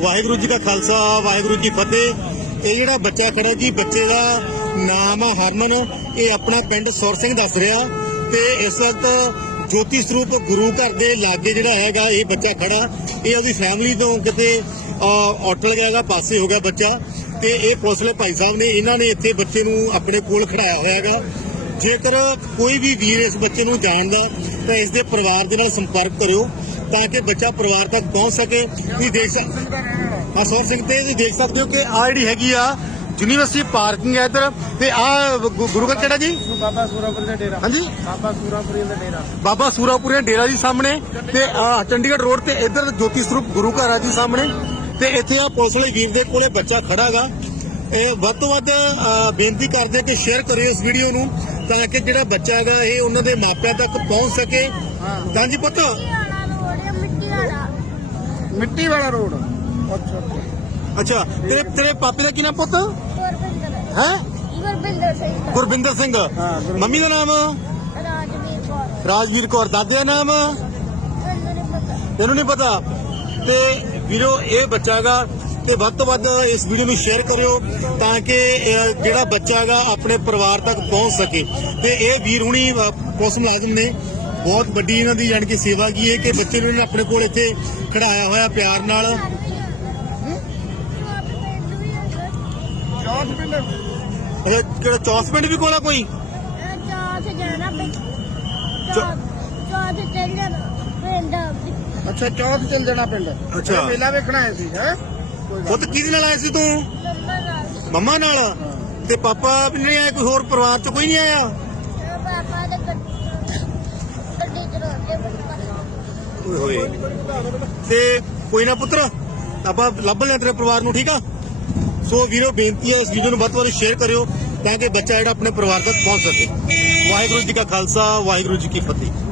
ਵਾਹਿਗੁਰੂ ਜੀ ਕਾ ਖਾਲਸਾ, ਵਾਹਿਗੁਰੂ ਜੀ ਫਤਿਹ। ਇਹ ਜਿਹੜਾ ਬੱਚਾ ਖੜਾ ਜੀ, ਬੱਚੇ ਦਾ ਨਾਮ ਆ ਹਰਮਨ। ਇਹ ਆਪਣਾ ਪਿੰਡ ਸੁਰ ਸਿੰਘ ਦੱਸ ਰਿਹਾ। ਤੇ ਇਸ ਵਕਤ ਜੋਤੀ ਸਰੂਪ ਗੁਰੂ ਘਰ ਦੇ ਲਾਗੇ ਜਿਹੜਾ ਹੈਗਾ, ਇਹ ਬੱਚਾ ਖੜਾ। ਇਹ ਉਹਦੀ ਫੈਮਿਲੀ ਤੋਂ ਕਿਤੇ ਆਟਲ ਗਿਆਗਾ ਪਾਸੇ ਹੋ ਗਿਆ ਬੱਚਾ। ਤੇ ਇਹ ਪੁਲਿਸ ਭਾਈ ਸਾਹਿਬ ਨੇ, ਇਹਨਾਂ ਨੇ ਇੱਥੇ ਬੱਚੇ ਨੂੰ ਆਪਣੇ ਕੋਲ ਖੜਾਇਆ ਹੋਇਆ ਹੈਗਾ। ਜੇਕਰ ਕੋਈ ਵੀ ਵੀਰ ਇਸ ਬੱਚੇ ਨੂੰ ਜਾਣਦਾ, ਤਾਂ ਇਸ ਦੇ ਪਰਿਵਾਰ ਦੇ ਨਾਲ ਸੰਪਰਕ ਕਰਿਓ। ਤਾਂ ਕਿ ਬੱਚਾ ਪਰਿਵਾਰ ਤੱਕ ਪਹੁੰਚ ਸਕੇ। ਤੁਸੀਂ ਦੇਖ ਸਕ ਹਾਂ ਸੌਰ ਸਿੰਘ ਤੇ ਤੁਸੀਂ ਦੇਖ ਸਕਦੇ ਹੋ ਕਿ ਆ ਜਿਹੜੀ ਹੈਗੀ ਆ ਯੂਨੀਵਰਸਿਟੀ ਪਾਰਕਿੰਗ ਹੈ ਇੱਧਰ। ਤੇ ਆ ਗੁਰੂ ਘਰ ਕਿਹੜਾ ਜੀ? ਬਾਬਾ ਸੂਰਾਪੁਰ ਦਾ ਡੇਰਾ। ਹਾਂਜੀ। ਬਾਬਾ ਸੂਰਾਪੁਰੀ ਦਾ ਡੇਰਾ। ਬਾਬਾ ਸੂਰਾਪੁਰੇ ਡੇਰਾ ਜੀ ਸਾਹਮਣੇ। ਤੇ ਆਹ ਚੰਡੀਗੜ੍ਹ ਰੋਡ ਤੇ ਇੱਧਰ ਜੋਤੀ ਸਰੂਪ ਗੁਰੂ ਘਰ ਆ ਜੀ ਸਾਹਮਣੇ। ਤੇ ਇੱਥੇ ਆ ਪੁਲਿਸ ਵਾਲੇ ਵੀਰ ਦੇ ਕੋਲੇ ਬੱਚਾ ਖੜਾਗਾ ਇਹ ਵੱਧ ਤੋਂ ਵੱਧ ਬੇਨਤੀ ਕਰਦੇ ਕਿ ਸ਼ੇਅਰ ਕਰਿਓ ਇਸ ਵੀਡੀਓ ਨੂੰ ਤਾਂ ਕਿ ਜਿਹੜਾ ਬੱਚਾ ਹੈਗਾ ਇਹ ਉਹਨਾਂ ਦੇ ਮਾਪਿਆਂ ਤੱਕ ਪਹੁੰਚ ਸਕੇ। ਹਾਂਜੀ ਪੁੱਤ ਵਾਲਾ ਰੋਡ ਹੈ ਮਿੱਟੀ ਵਾਲਾ ਮਿੱਟੀ ਵਾਲਾ ਰੋਡ। ਅੱਛਾ ਅੱਛਾ। ਤੇਰੇ ਤੇਰੇ ਪਾਪੇ ਦਾ ਕੀ ਨਾਮ ਪੁੱਤ? ਗੁਰਬਿੰਦਰ ਹੈ? ਗੁਰਬਿੰਦਰ ਸਿੰਘ। ਗੁਰਬਿੰਦਰ ਮੰਮੀ ਦਾ ਨਾਮ? ਰਾਜਵੀਰ ਕੌਰ। ਰਾਜਵੀਰ ਕੌਰ। ਦਾਦੇ ਦਾ ਨਾਮ? ਮੈਨੂੰ ਨਹੀਂ ਪਤਾ। ਤੈਨੂੰ ਨਹੀਂ ਪਤਾ? ਤੇ ਵੀਰੋ ਇਹ ਬੱਚਾ ਹੈਗਾ ਤੇ ਵੱਧ ਤੋਂ ਵੱਧ ਇਸ ਵੀਡੀਓ ਨੂੰ ਸ਼ੇਅਰ ਕਰਿਓ ਤਾਂ ਕਿ ਅਹ, ਜਿਹੜਾ ਬੱਚਾ ਹੈਗਾ ਆਪਣੇ ਪਰਿਵਾਰ ਤੱਕ ਪਹੁੰਚ ਸਕੇ। ਤੇ ਇਹ ਵੀਰ ਹੁਣੀ ਅਹ, ਪੁਲਿਸ ਮੁਲਾਜ਼ਮ ਨੇ ਬਹੁਤ ਵੱਡੀ ਇਹਨਾਂ ਦੀ ਜਾਣ ਕੇ ਸੇਵਾ ਕੀ ਹੈ ਕਿ ਬੱਚੇ ਨੂੰ ਇਹਨਾਂ ਆਪਣੇ ਕੋਲ ਇੱਥੇ ਖੜਾਇਆ ਹੋਇਆ ਪਿਆਰ ਨਾਲ। ਚੌਥ ਪਿੰਡ ਇਹ ਕਿਹੜਾ ਚੌਥ ਪਿੰਡ ਵੀ ਕੋਲ ਆ ਕੋਈ? ਚਾਹ ਜਾਣਾ ਚਾਹ ਚੱਲ ਜਾਣਾ ਪਿੰਡ ਅੱਛਾ ਚੌਥ ਚੱਲ ਜਾਣਾ ਪਿੰਡ। ਅੱਛਾ। ਮੇਲਾ ਵੇਖਣਾ ਆਏ ਸੀ ਹੈ? ਕੋਈ ਪੁੱਤ ਕਿਹਦੇ ਨਾਲ ਆਇਆ ਸੀ ਤੂੰ? ਮੰਮਾ ਨਾਲ। ਤੇ ਪਾਪਾ ਵੀ ਨਹੀਂ ਆਇਆ ਕੋਈ ਹੋਰ ਪਰਿਵਾਰ ਚ ਕੋਈ ਨਹੀਂ ਆਇਆ ਪਾਪਾ ਦੇ ਗੱਡੀ ਗੱਡੀ ਚਲਾਉਂਦੇ ਬੱਚਾ ਓਏ ਹੋਏ। ਤੇ ਕੋਈ ਨਾ ਪੁੱਤਰ, ਆਪਾਂ ਲੱਭ ਲਿਆ ਤੇਰੇ ਪਰਿਵਾਰ ਨੂੰ, ਠੀਕ ਆ? ਸੋ ਵੀਰੋ, ਬੇਨਤੀ ਹੈ ਇਸ ਵੀਡੀਓ ਨੂੰ ਵੱਧ ਤੋਂ ਵੱਧ ਸ਼ੇਅਰ ਕਰਿਓ ਤਾਂ ਕਿ ਬੱਚਾ ਜਿਹੜਾ ਆਪਣੇ ਪਰਿਵਾਰ ਤੱਕ ਪਹੁੰਚ ਸਕੇ। ਵਾਹਿਗੁਰੂ ਜੀ ਕਾ ਖਾਲਸਾ, ਵਾਹਿਗੁਰੂ ਜੀ ਕੀ ਫਤਿਹ।